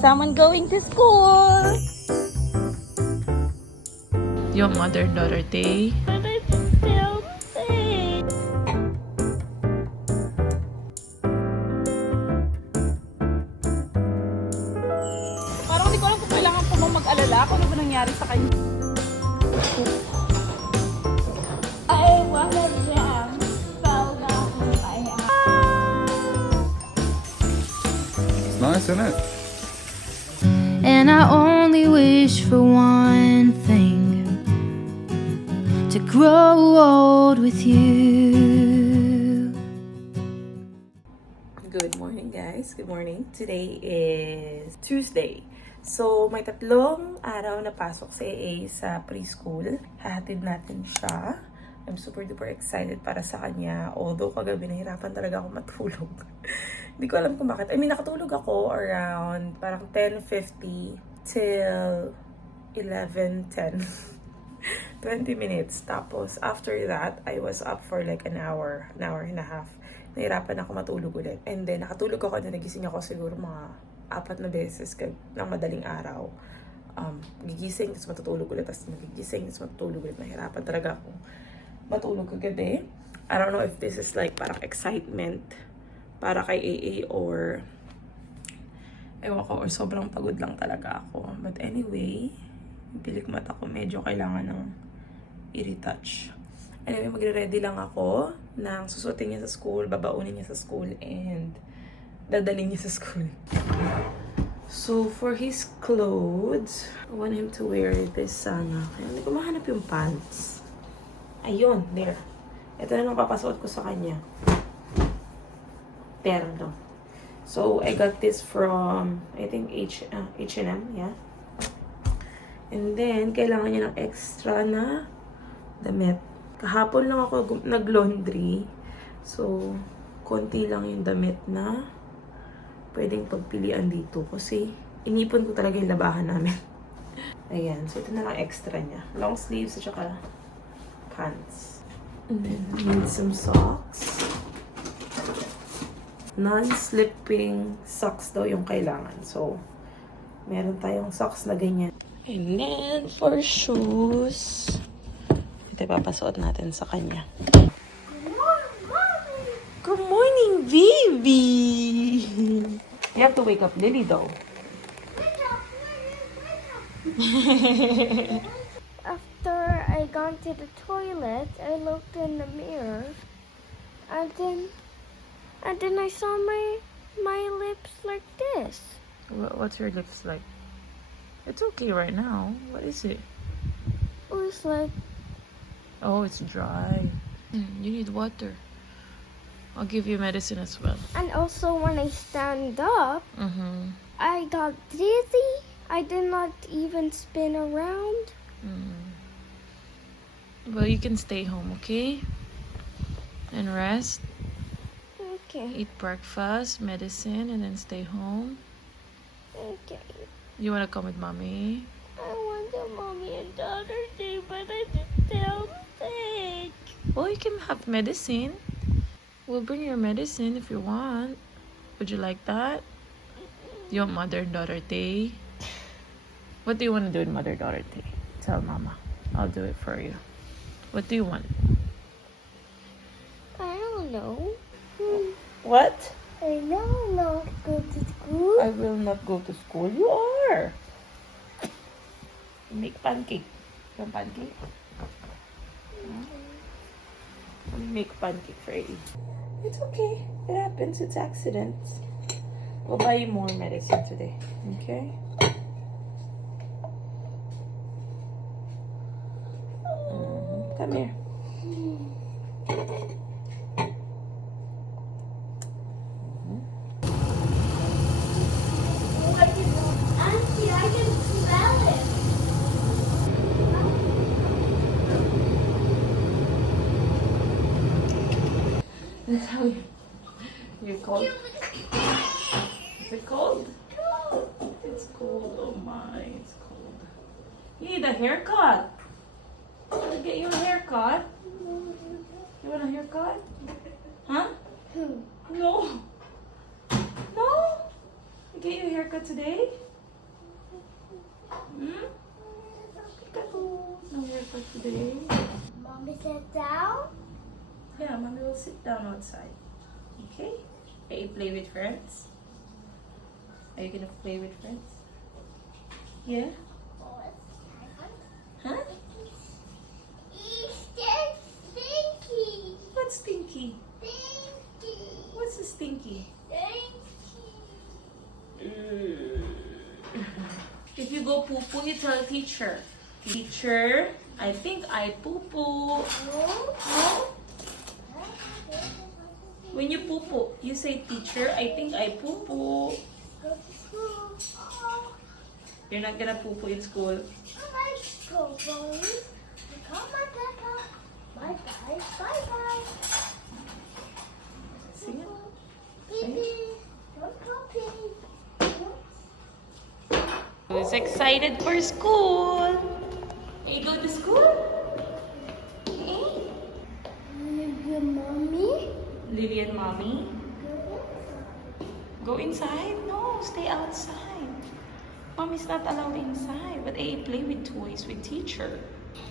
Someone going to school. Your mother and daughter day. But I just feel sick. Parang hindi ko alam kung kailangan po mag-alala kung ano ba nangyari sa kanya. I wanna jam. Fell down my It's nice, isn't it? And I only wish for one thing, to grow old with you. Good morning, guys. Good morning. Today is Tuesday. So, may tatlong araw na pasok si AA sa preschool. Hahatid natin siya. I'm super duper excited para sa kanya. Although kagabi nahirapan talaga ako matulog. Hindi ko alam kung bakit. I mean, nakatulog ako around parang 10:50 till 11:10. 20 minutes. Tapos, after that, I was up for like an hour and a half. Nahirapan ako matulog ulit. And then, nakatulog ako na nagising ako siguro mga 4 na beses ng madaling araw. Gigising, tapos matutulog ulit, tapos magigising, tapos matutulog ulit. Nahirapan talaga akong matulog kagabi. I don't know if this is like parang excitement para kay AA or ewan ko, or sobrang pagod lang talaga ako. But anyway, pilik mata ko, medyo kailangan ng i-retouch. Anyway, magre-ready lang ako ng susuotin niya sa school, babaunin niya sa school, and dadalhin niya sa school. So, for his clothes, I want him to wear this sana. Kaya hindi ko mahanap yung pants. Ayun, there. Ito na lang papasuot ko sa kanya. Terno. So, I got this from, I think, H&M, yeah. And then, kailangan niya ng extra na damit. Kahapon lang ako nag-laundry. So, konti lang yung damit na pwedeng pagpilian dito. Kasi, inipon ko talaga yung labahan namin. Ayan. So, ito na lang extra niya. Long sleeves at saka pants. And then, need some socks. Non-slipping socks daw yung kailangan. So, meron tayong socks na ganyan. And then, for shoes, ito papasuot natin sa kanya. Good morning, baby! You have to wake up Lily, though. After I got to the toilet, I looked in the mirror, and then I saw my lips like this. What's your lips like? It's okay right now. What is it? It was like, Oh, it's dry. You need water. I'll give you medicine as well. and also when I stand up, Mm-hmm. I got dizzy. I did not even spin around. Well, you can stay home, okay? And rest. Okay, Eat breakfast, medicine, and then stay home. okay. You want to come with mommy? I want the mommy and daughter day, but I just feel sick. Well, you can have medicine. We'll bring your medicine if you want. Would you like that? You want mother and daughter day? What do you want to do in mother and daughter day? Tell mama. I'll do it for you. What do you want? I don't know. What? I know not go to school. I will not go to school. You are. Make pancake. You want pancake? Let me make pancake for you. It's okay. It happens. It's accidents. We'll buy you more medicine today. Okay? Come here. Auntie, I can smell it. That's how you're cold. Is it cold? It's cold. Oh my, it's cold. You need a haircut. Wanna get you a haircut? You want a haircut? Huh? No. No? You get your haircut today? Hmm? Peekaboo. No haircut today. Mommy sit down. Yeah, mommy will sit down outside. Okay? Are you play with friends? Are you gonna play with friends? Yeah? Huh? Stinky. What's stinky? Stinky. What's a stinky? If you go poo-poo, you tell teacher. Teacher, I think I poo-poo. No? When you poo-poo, you say, teacher, I think I poo-poo. Go to school. Oh, You're not gonna poo-poo in school. I like go-go. Come on, Peppa. Bye-bye. Bye-bye. Sing it. Pee-pee. Don't go pee. Who's excited for school? You go to school? Your mommy? Lily and mommy? Go inside? No, stay outside. Mommy's not allowed inside, but I play with toys with teacher.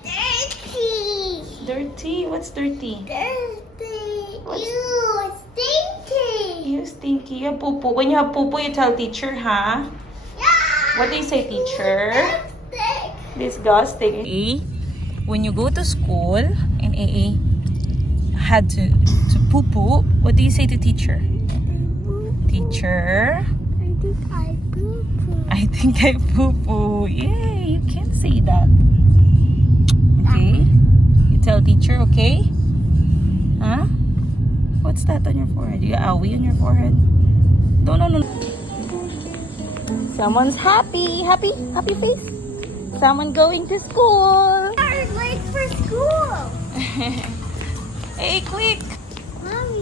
Dirty. Dirty? What's dirty? Dirty. You stinky. You stinky. You have poo-poo. When you have poo-poo, you tell teacher, huh? Yeah. What do you say, teacher? Stick. Disgusting. When you go to school and AA had to poo-poo, what do you say to teacher? Teacher, I think I poo-poo. I think I poo-poo. Yeah, you can say that. Okay? You tell teacher, okay? Huh? What's that on your forehead? You got owie on your forehead? No. Someone's happy. Happy face. Someone going to school. I'm late for school. Hey, quick! Mommy.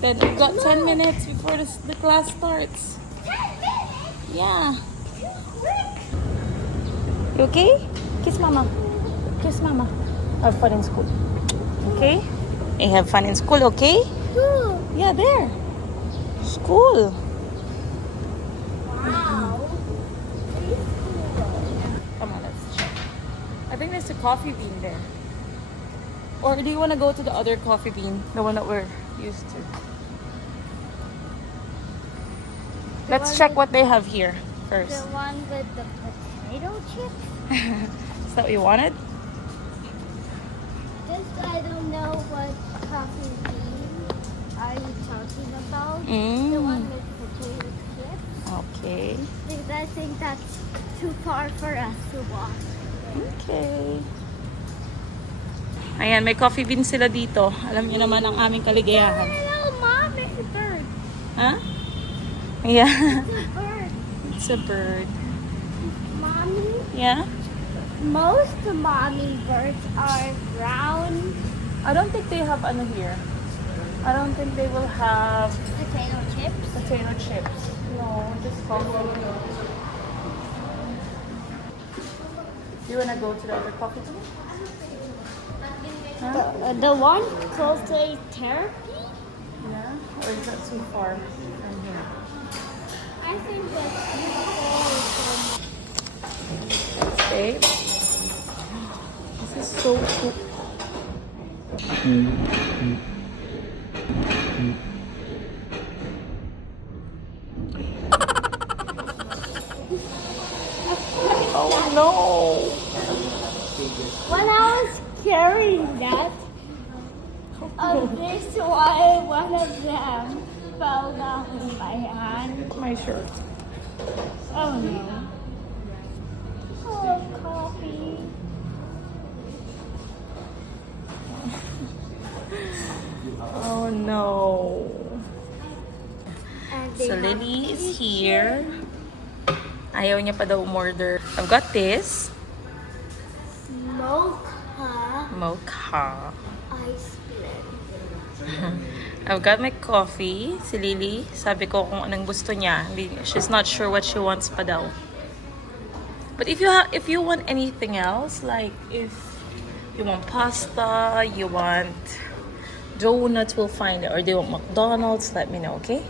Then we've got 10 minutes before the class starts. 10 minutes. Yeah. Too quick. You okay? Kiss mama. Kiss mama. Have fun in school. Okay? Hey, have fun in school, okay? Cool. Yeah, there. School. Wow. Come on, let's check. I think there's a coffee bean there. Or do you want to go to the other coffee bean? The one that we're used to. Let's check what they have here The first. one with the potato chips? Is that what you wanted? This I don't know what coffee bean are you talking about. The one with potato chips. Okay. Because I think that's too far for us to walk. Okay. Ayan, may coffee bean sila dito. Alam niyo naman ang aming kaligayahan. Hello, Mom. It's a bird. Huh? Yeah. It's a bird. It's a bird. Mommy. Yeah? Most mommy birds are brown. I don't think they have ano here. I don't think they will have Potato chips. potato chips. No, just coffee. Do you wanna go to the other coffee bean? The one close to therapy? Yeah? Or is that too far from here? I think that's too far Babe? This is so cool. Oh no! When I was carrying that, this one of them fell down in my hand. My shirt. Oh no. Oh, coffee. Oh no. And they So have Lily is here. Ayaw niya pa daw umorder. I've got this. mocha Mocha. ice blend. I've got my coffee. Si Lily, sabi ko kung anong gusto niya. She's not sure what she wants pa daw. But if you want anything else, like if you want pasta, you want donuts, we'll find it. Or do you want McDonald's? Let me know, okay?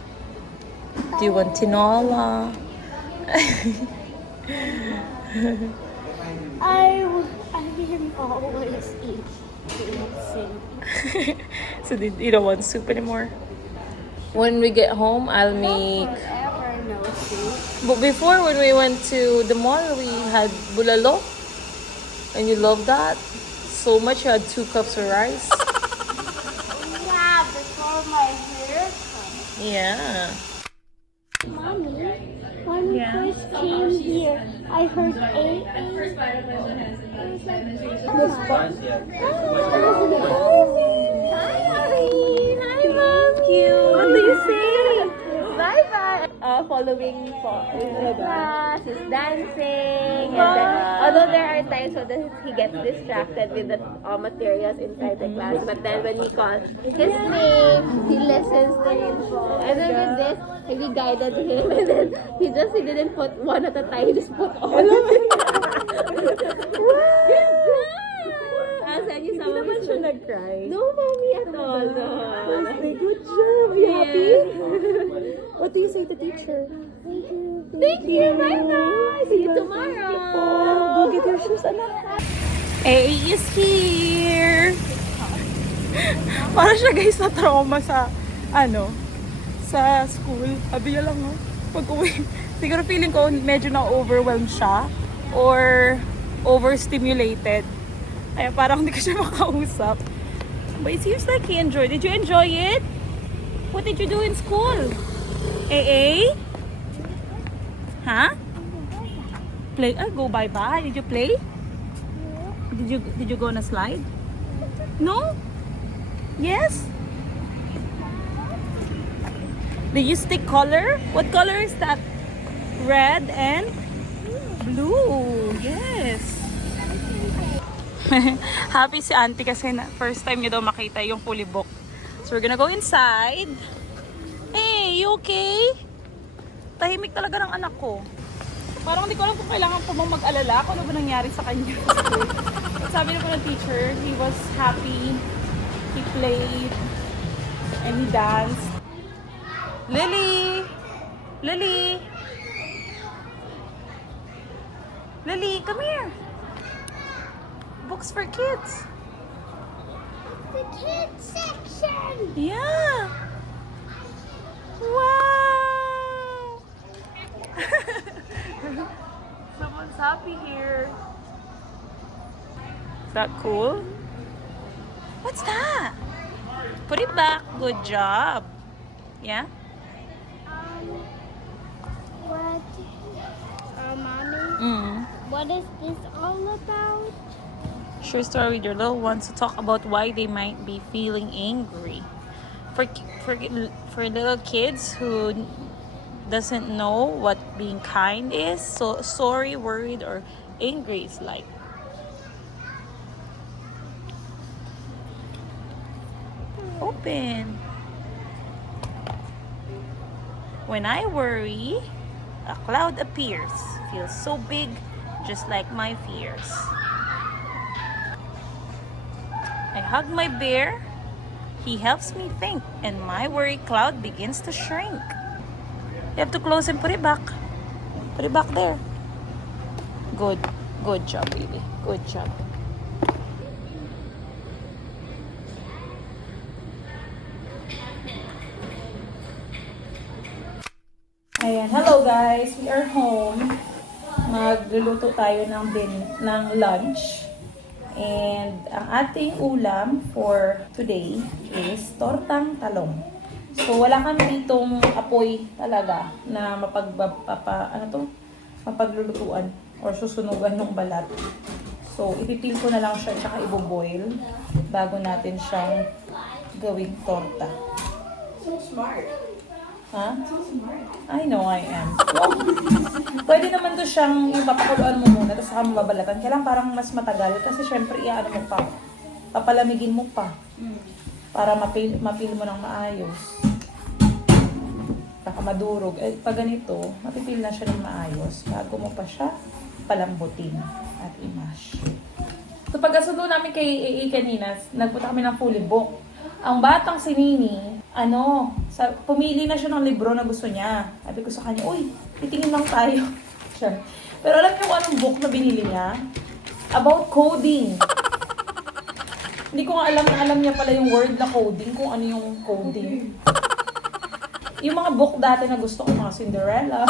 Do you want tinola? I am always eating. So you don't want soup anymore? When we get home, I'll make... Forever no soup. But before, when we went to the mall, we had bulalo. And you love that so much. You had 2 cups of rice. Yeah, before my hair comes. Yeah. Mommy, when we first came here, I heard A. What do you say? Bye-bye. Following class, is dancing, and then, although there are times when he gets distracted with the materials inside the class, but then when we call his name, he listens to info. And then with this, we guided him, and then he didn't put one at a time, he just put all of it. I'll send you some of his food. nag-cry. No, mommy, at all. No. Good job. Are you happy? What do you say to teacher? Thank you. Bye-bye. See you tomorrow. Go get your shoes, anak. A is here. Para siya guys na trauma sa sa school. Sabi niya lang pag-uwi. Siguro feeling ko medyo na-overwhelmed siya or overstimulated. Kaya parang hindi ko siya makausap. But it seems like he enjoyed. Did you enjoy it? What did you do in school? AA? Huh? Play? Go bye-bye. Did you play? Did you go on a slide? No? Yes? Did you stick color? What color is that? Red and blue. Yes. Happy si auntie kasi first time niya daw makita yung fully book. So we're gonna go inside. Hey, you okay? Tahimik talaga ng anak ko. Parang hindi ko alam kung kailangan pa bang mag-alala kung ano ba nangyari sa kanya. But sabi na po ng teacher, he was happy, he played, and he danced. Lily! Lily! Lily, come here! Books for kids. The kids section. Yeah. Wow. Someone's happy here. Is that cool? What's that? Put it back. Good job. Yeah? What? Mommy, what is this all about? Share story with your little ones to talk about why they might be feeling angry. For little kids who doesn't know what being kind is, so sorry, worried, or angry is like. Open. When I worry, a cloud appears, feels so big, just like my fears. I hug my bear, he helps me think, and my worry cloud begins to shrink. You have to close and put it back. Put it back there. Good. Good job, baby. Good job. Ayan. Hello guys. We are home. Magluluto tayo ng lunch. And ang ating ulam for today is tortang talong. So wala kami ditong apoy talaga na mapaglulutuan or susunugan ng balat. So ipipil ko na lang siya tsaka iboboil bago natin siyang gawing torta. So smart. Ha? So smart. I know I am. So, pwede naman to siyang ipapakuluan mo muna tapos saka mababalatan. Kailangan parang mas matagal kasi syempre iaano mo pa. Papalamigin mo pa. Para mapil mo ng maayos. Baka madurog. Eh, pag ganito, mapipil na siya ng maayos bago mo pa siya palambutin at i-mash. So pagkasundo namin kay AA kanina, nagpunta kami ng fully book. Ang batang si Nini, pumili na siya ng libro na gusto niya. Sabi ko sa kanya, uy, Titingin lang tayo. Sure. Pero alam niyo kung anong book na binili niya? About coding. Hindi ko nga alam na alam niya pala yung word na coding, kung ano yung coding. Yung mga book dati na gusto ko, mga Cinderella,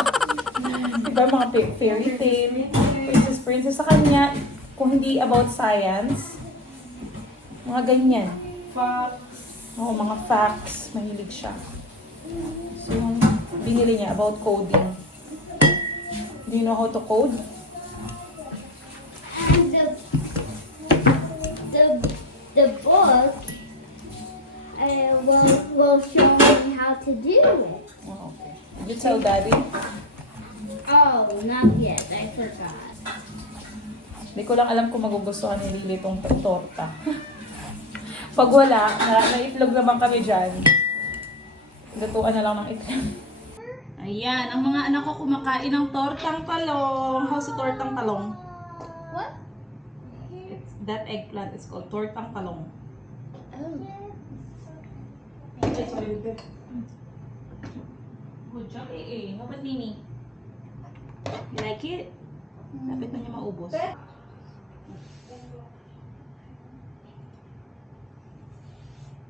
diba, mga fairy tale, princess. Sa kanya, kung hindi about science, mga ganyan. Facts. Oo, mga facts. Mahilig siya. So, yung binili niya about coding. Do you know how to code? The book will show me how to do it. Oh, okay. Did you tell Daddy? Oh, not yet. I forgot. Hindi ko lang alam kung magugustuhan ni Lily itong torta. Pag wala, may itlog naman kami dyan. Lutuan na lang ng itlog. Ayan, ang mga anak ko kumakain ng tortang talong. How's the tortang talong? What? That eggplant is called tortang talong. Oh. Good job, How about Nini? You like it? Lapit na niya maubos.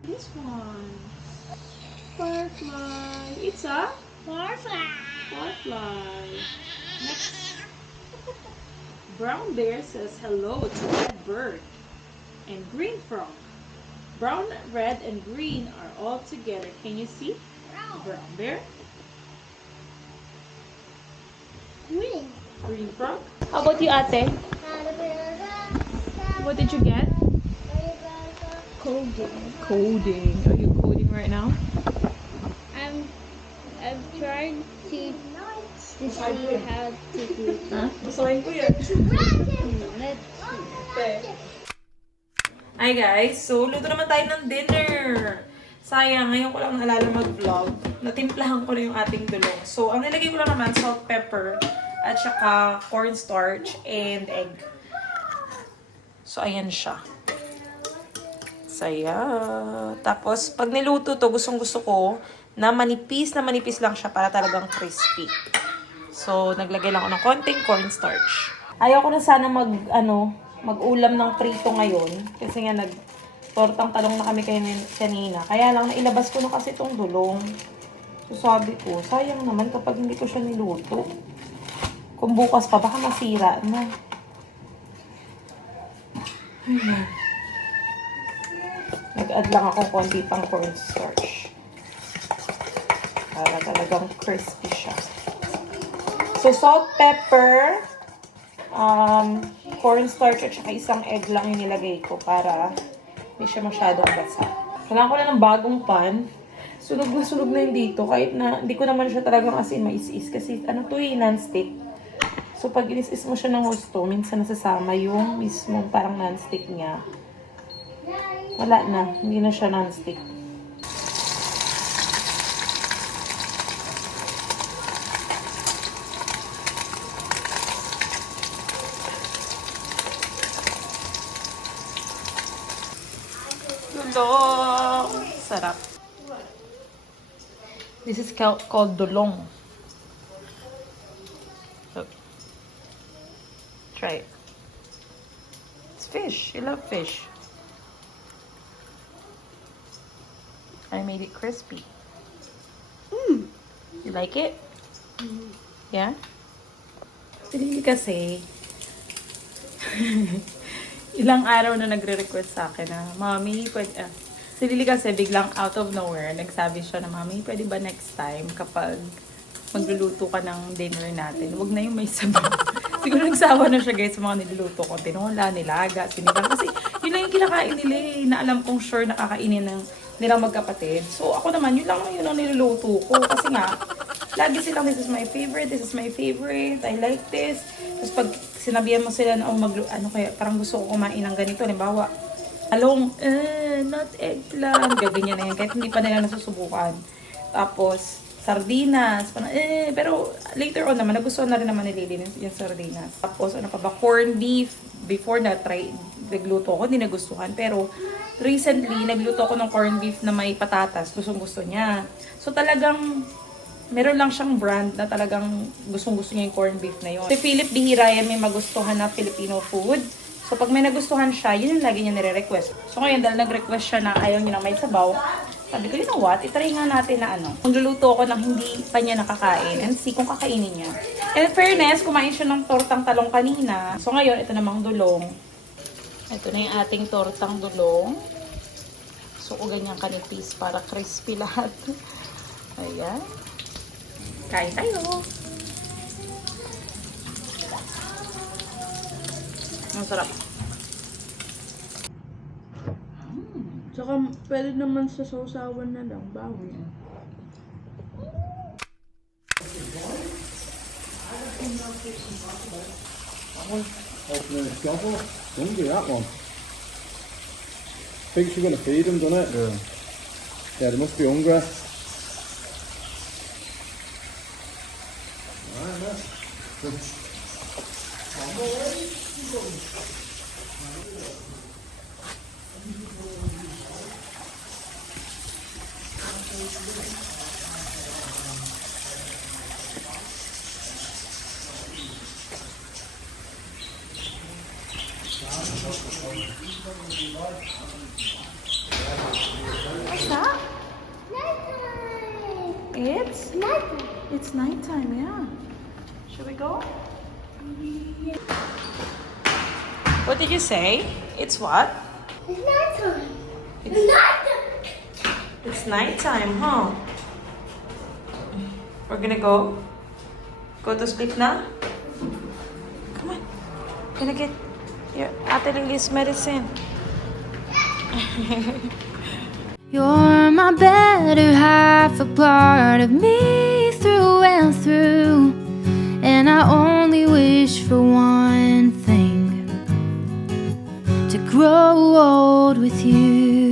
This one. Firefly. It's a firefly. Next. Brown bear says hello to red bird and green frog. Brown, red, and green are all together. Can you see? Brown bear. Green. Green frog. How about you, ate? What did you get? Coding. Coding. Are you coding right now? I'm trying to see how to do it. Ha? Gustuhin ko yun. Let's see. Hi guys, so luto naman tayo ng dinner. Sayang, ngayon ko lang naalala mag-vlog. Natimplahan ko na yung ating dulong. So, ang nilagay ko lang naman, salt, pepper, at saka cornstarch and egg. So, ayan siya. Saya. Tapos, pag niluto to, gustong-gusto ko na manipis lang siya para talagang crispy. So, naglagay lang ako ng konting cornstarch. Ayaw ko na sana mag-ulam ng prito ngayon. Kasi nga tortang talong na kami kanina. Kaya lang, nailabas ko na kasi itong dulong. So, sabi ko, sayang naman kapag hindi ko siya niluto. Kung bukas pa, baka masira na. Nag-add lang ako konti pang cornstarch. Para talagang crispy siya. So, salt, pepper, cornstarch at saka isang egg lang yung nilagay ko para hindi siya masyadong basa. Kailangan ko na ng bagong pan. Sunog na yun dito. Kahit na hindi ko naman siya talagang as in mais-is. Kasi non-stick. So pag inis-is mo siya ng gusto, minsan nasasama yung mismo parang non-stick niya. Wala na. Hindi na siya non-stick. Dulong! Sarap. This is called dulong. Look. Try it. It's fish. You love fish. I made it crispy. You like it? Yeah? Hindi kasi ilang araw na nagre-request sa akin na, Mommy, pwede, si Lily kasi biglang out of nowhere, nagsabi siya na, Mommy, pwede ba next time kapag magluluto ka ng dinner natin, huwag na yung may sabaw. Siguro nagsawa na siya guys sa mga niluluto ko, tinola, nilaga, sinigang, kasi yun lang yung kinakain nila na alam kong sure nakakainin ng nilang magkapatid. So ako naman, yun ang niluluto ko, kasi nga, lagi silang, this is my favorite, I like this. Tapos pag sinabihan mo sila na, kaya parang gusto ko kumain ng ganito, halimbawa, along, not eggplant, ganyan na yan, kahit hindi pa nila nasusubukan. Tapos, sardinas, parang, pero later on naman, nagustuhan na rin naman ni Lily yung sardinas. Tapos, ano pa ba, corned beef, before nagluto ko, hindi nagustuhan, pero recently, nagluto ko ng corned beef na may patatas, gustong-gusto niya. So, talagang, Meron lang siyang brand na talagang gustong-gusto niya yung corned beef na yun. Si Philip, bihira yan may magustuhan na Filipino food. So, pag may nagustuhan siya, yun yung lagi niya nire-request. So, ngayon, dahil nag-request siya na ayaw niya na may sabaw, sabi ko, you know what, itry nga natin na magluluto ako ng hindi pa niya nakakain and see kung kakainin niya. And in fairness, kumain siya ng tortang talong kanina. So, ngayon, ito namang dulong. Ito na yung ating tortang dulong. So, ko ganyan kanipis para crispy lahat. Ayan. Kain tayo. Ang sarap. Tsaka pwede naman sa sausawan na lang, bawi. Open the scalpel. Hungry, that one. Thinks you're going to feed them, doesn't it? Yeah, they must be hungry. What's that? Nighttime. It's? Nighttime. It's nighttime, yeah. Should we go? What did you say? It's what? It's nighttime. It's, It's nighttime. it's nighttime, huh? We're gonna go? Go to sleep now? Come on. Gonna get your Ate Lily's medicine. You're my better half, a part of me through and through. And I only wish for one thing, to grow old with you.